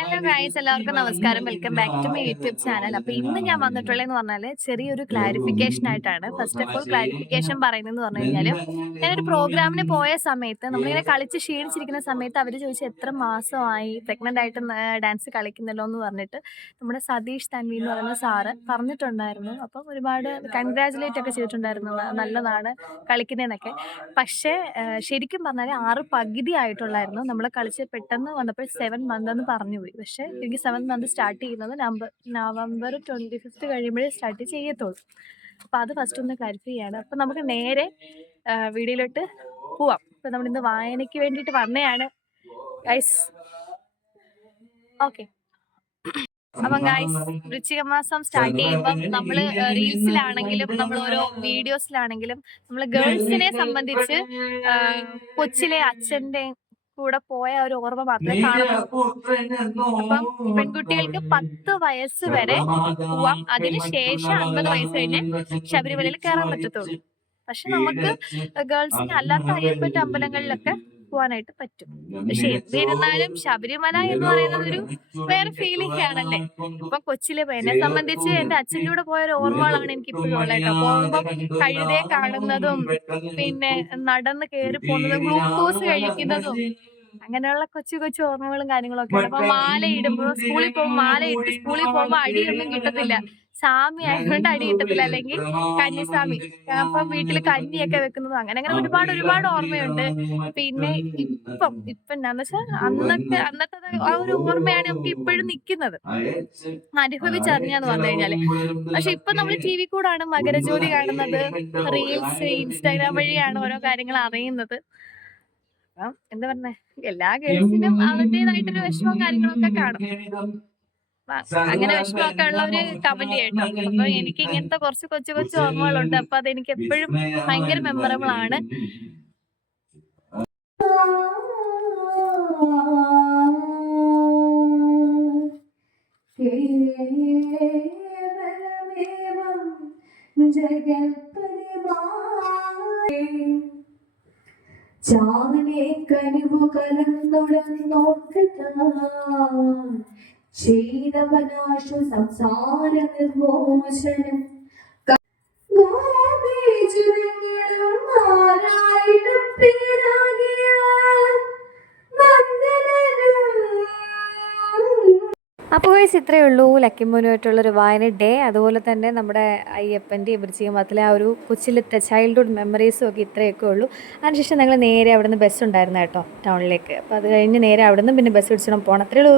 Hello guys, എല്ലാവർക്കും നമസ്കാരം. Welcome back to my YouTube channel. അപ്പോൾ ഇന്ന് ഞാൻ വന്നിട്ടുള്ളതെന്ന് പറഞ്ഞാൽ ചെറിയൊരു ക്ലാരിഫിക്കേഷൻ ആയിട്ടാണ്. ഫസ്റ്റ് ഓഫ് ഓൾ ക്ലാരിഫിക്കേഷൻ പറയുന്നതെന്ന് പറഞ്ഞു കഴിഞ്ഞാൽ, ഞാനൊരു പ്രോഗ്രാമിന് പോയ സമയത്ത് നമ്മളിങ്ങനെ കളിച്ച് ക്ഷീണിച്ചിരിക്കുന്ന സമയത്ത് അവർ ചോദിച്ചു എത്ര മാസമായി പ്രഗ്നൻ്റ് ആയിട്ട് ഡാൻസ് കളിക്കുന്നല്ലോ എന്ന് പറഞ്ഞിട്ട് നമ്മുടെ സതീഷ് തൻവി എന്ന് പറയുന്ന സാറ് പറഞ്ഞിട്ടുണ്ടായിരുന്നു. അപ്പം ഒരുപാട് കൺഗ്രാജുലേറ്റ് ഒക്കെ ചെയ്തിട്ടുണ്ടായിരുന്നു, നല്ലതാണ് കളിക്കുന്നതെന്നൊക്കെ. പക്ഷേ ശരിക്കും പറഞ്ഞാൽ 6 പകുതി ആയിട്ടുള്ളായിരുന്നു. നമ്മൾ കളിച്ച് പെട്ടെന്ന് വന്നപ്പോൾ 7 മന്ത് എന്ന് പറഞ്ഞു പോയി. പക്ഷേ എനിക്ക് 7 മന്ത് സ്റ്റാർട്ട് ചെയ്യുന്നത് നവംബർ 25 കഴിയുമ്പോഴേ സ്റ്റാർട്ട് ചെയ്യത്തുള്ളൂ. അപ്പോൾ അത് ഫസ്റ്റ് ഒന്ന് ക്ലാരിഫൈ ചെയ്യാണ്. അപ്പം നമുക്ക് നേരെ വീഡിയോയിലോട്ട് പോവാം. ഇപ്പം നമ്മളിന്ന് വായനയ്ക്ക് വേണ്ടിയിട്ട് വന്നതാണ് ഗൈസ്. ഓക്കെ, അപ്പം ഗൈസ്, വൃശ്ചിക മാസം സ്റ്റാർട്ട് ചെയ്യുമ്പം നമ്മൾ റീൽസിലാണെങ്കിലും നമ്മൾ ഓരോ വീഡിയോസിലാണെങ്കിലും നമ്മൾ ഗേൾസിനെ സംബന്ധിച്ച് കൊച്ചിലെ അച്ഛൻ്റെ കൂടെ പോയ ഒരു ഓർമ്മ മാത്രമേ കാണുള്ളൂ. അപ്പം പെൺകുട്ടികൾക്ക് 10 വയസ്സ് വരെ പോവാം, അതിനുശേഷം 50 വയസ്സ് കഴിഞ്ഞ് ശബരിമലയിൽ കയറാൻ പറ്റത്തുള്ളൂ. പക്ഷെ നമുക്ക് ഗേൾസിന് അല്ലാത്ത അയ്യപ്പറ്റ അമ്പലങ്ങളിലൊക്കെ പോവാനായിട്ട് പറ്റും. പക്ഷെ എന്നിരുന്നാലും ശബരിമല എന്ന് പറയുന്നത് ഒരു വേറെ ഫീലിംഗ് ആണല്ലേ. ഇപ്പൊ കൊച്ചിലെ എന്നെ സംബന്ധിച്ച് എന്റെ അച്ഛൻ്റെ കൂടെ പോയ ഒരു ഓർമ്മകളാണ് എനിക്ക് ഇപ്പോഴും ഉള്ളത് കേട്ടോ. പോകുമ്പോ കഴുതയെ കാണുന്നതും പിന്നെ നടന്ന് കയറി പോകുന്നതും ഗ്ലൂക്കോസ് കഴിക്കുന്നതും അങ്ങനെയുള്ള കൊച്ചു കൊച്ചു ഓർമ്മകളും കാര്യങ്ങളും ഒക്കെ ഉണ്ട്. അപ്പൊ മാല ഇടുമ്പോ സ്കൂളിൽ പോകുമ്പോൾ മാല ഇട്ട് സ്കൂളിൽ പോകുമ്പോ അടിയൊന്നും കിട്ടത്തില്ല. സ്വാമി ആയതുകൊണ്ട് അടി കിട്ടത്തില്ല, അല്ലെങ്കിൽ കന്നിസ്വാമി. അപ്പം വീട്ടിൽ കഞ്ഞിയൊക്കെ വെക്കുന്നതും അങ്ങനെ അങ്ങനെ ഒരുപാട് ഒരുപാട് ഓർമ്മയുണ്ട്. പിന്നെ ഇപ്പം എന്താന്ന് വെച്ചാൽ അന്നത്തെ ആ ഒരു ഓർമ്മയാണ് നമുക്ക് ഇപ്പോഴും നിൽക്കുന്നത്, അനുഭവിച്ചറിഞ്ഞാന്ന് പറഞ്ഞു കഴിഞ്ഞാല്. പക്ഷെ ഇപ്പൊ നമ്മൾ TV കൂടാണ് മകരജ്യോതി കാണുന്നത്, റീൽസ് ഇൻസ്റ്റാഗ്രാം വഴിയാണ് ഓരോ കാര്യങ്ങൾ അറിയുന്നത്. എന്താ പറഞ്ഞേ, എല്ലാ ഗേൾസിനും അവരുടേതായിട്ടൊരു വിഷമവും കാര്യങ്ങളൊക്കെ കാണും. അങ്ങനെ വിഷമമൊക്കെ ഉള്ളവര് കമന്റ് ചെയ്യട്ടോ. അപ്പൊ എനിക്ക് ഇങ്ങനത്തെ കുറച്ച് കൊച്ചു കൊച്ചു ഓർമ്മകളുണ്ട്. അപ്പൊ അതെനിക്ക് എപ്പോഴും ഭയങ്കര മെമ്മറബിൾ ആണ്. ചാനെ കനിവു ചെയ്തവനാശു സംസാര നിർമോചനം അപ്പോൾ ഗൈസ്, ഇത്രയേ ഉള്ളൂ ലക്കി മോനുമായിട്ടുള്ളൊരു വായന ഡേ. അതുപോലെ തന്നെ നമ്മുടെ അയ്യപ്പൻ്റെ വൃശ്ചിക മാസത്തിലെ ആ ഒരു കൊച്ചിലത്തെ ചൈൽഡ്ഹുഡ് മെമ്മറീസും ഒക്കെ ഇത്രയൊക്കെ ഉള്ളൂ. അതിനുശേഷം ഞങ്ങൾ നേരെ അവിടെ നിന്ന് ബസ് ഉണ്ടായിരുന്നു കേട്ടോ ടൗണിലേക്ക്. അപ്പോൾ അത് കഴിഞ്ഞ് നേരെ അവിടെ നിന്ന് പിന്നെ ബസ് പിടിച്ചിടണം പോകണം. അത്രയേ ഉള്ളൂ.